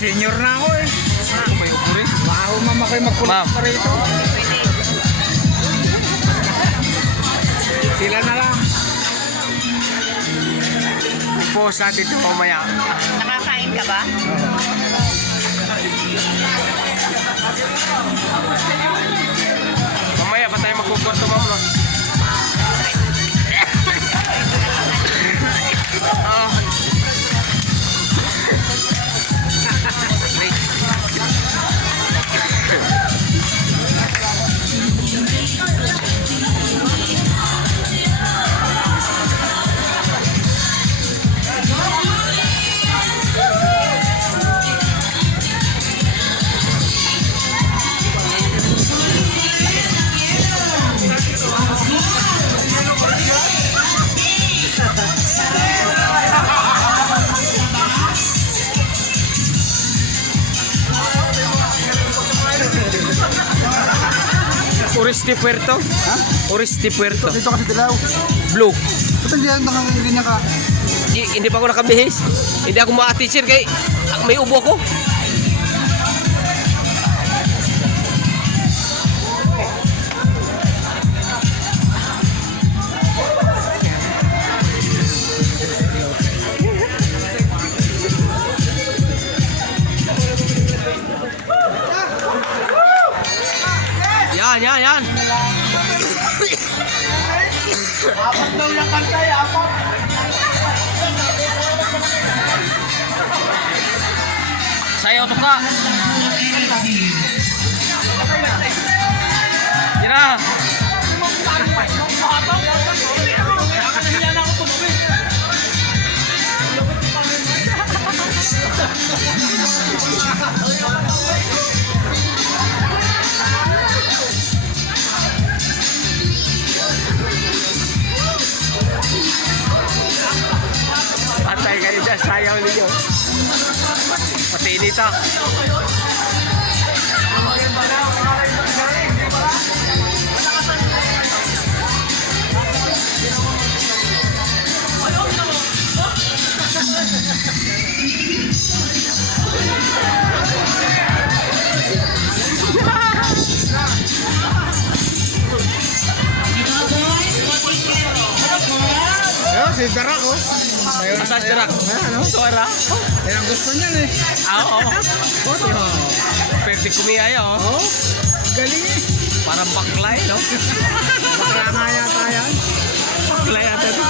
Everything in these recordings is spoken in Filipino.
Senior na ako eh. May upo rin. Baka mama kayo magkulat pa rito. Sila na lang. Post natin ito mamaya. Nakakain ka ba? Mamaya pa tayo magkukwarto, ma'am, no? Oh. Oriste Puerto? Ha? Oriste Puerto. Dito kasi dilaw. Blue. Ba't hindi ang nakakilinya ka? Hindi pa ako nakabihis. Hindi ako mga-teacher kay may ubo ko. Yan. Apat daw yung kantay, apat. Sayaw to ka. Yan na. Patay kayo dyan, sayaw ninyo. Pati inita. Ayun, si Darak oh. Massage Darak. Ano? Suara. Yan ang gusto niyan eh. Oo. Buti ho. Pwede kumiyaya, oh. Oh, galing eh. Parang baklay, no? Bakla nga yata yan. Baklay ata ito.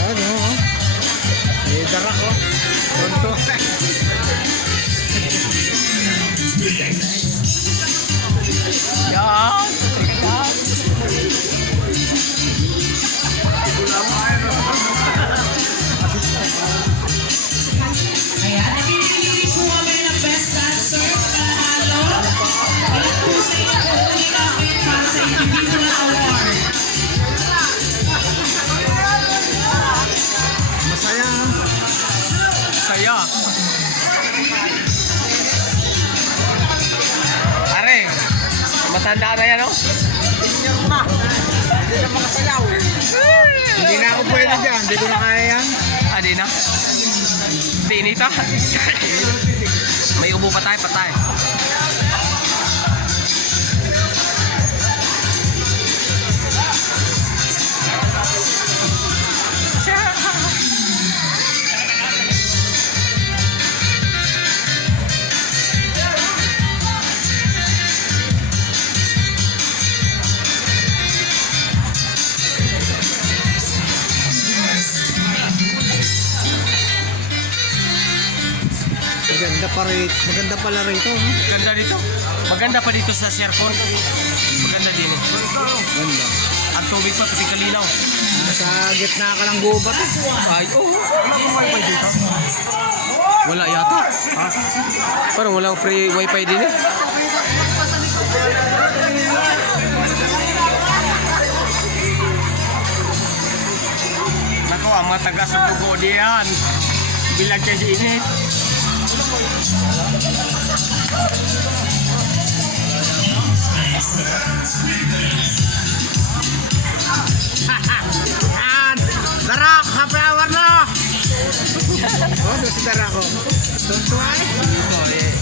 Ano oh. Si Darak oh. Tonto. Yan. Kaya napipili po kami ng best dancer panalo. Alam po sa inyo po ulit namin para sa individual award. Masaya. Saya. Are, matanda na yan, no? Senior na. Hindi na makasayaw. Hindi na ako pwede dyan. Hindi ko na kaya yan. Di na. Tinita. May ubo patay. Maganda pala rito. No? Ganda dito. Maganda pa dito sa Sierpon. Maganda din eh. Ganda. Ang tubig pa, pati kalinaw. Nasa gitna ka lang gubat. Ay, oo. Wala bang wifi dito? Wala yata. Ha? Parang walang free wifi din eh. Nako, ang matagas sa dugo diyan. Bilang kasi init. Yan! Darak! Happy hour na! Oh, doon si Darak ko. Tuntua eh. Oh, eh.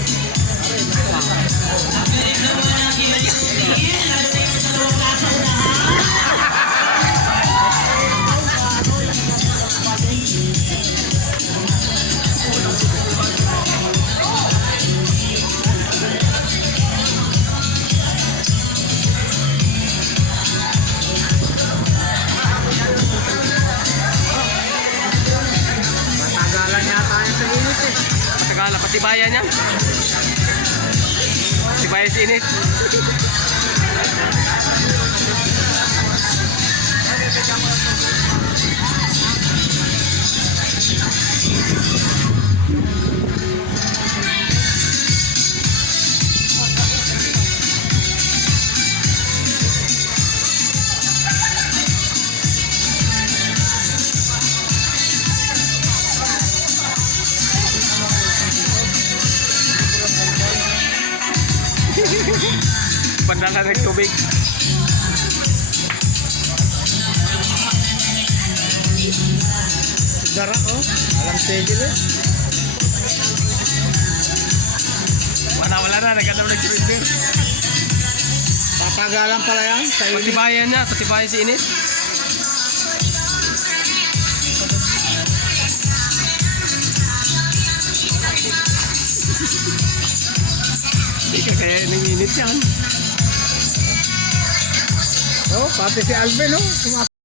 Matagalan yata yan sa init eh. Matagala, patibayan niya. Patibayan si init. Pandangan ng tubig. Si Darak oh. Alam tigil eh. Wala na, naganda mo nag-surrender. Tatagalan pala yan sa init. Patibayan niya, patibayan si init. Hindi ka kaya nanginit yan. Oh, pati si Alvin oh.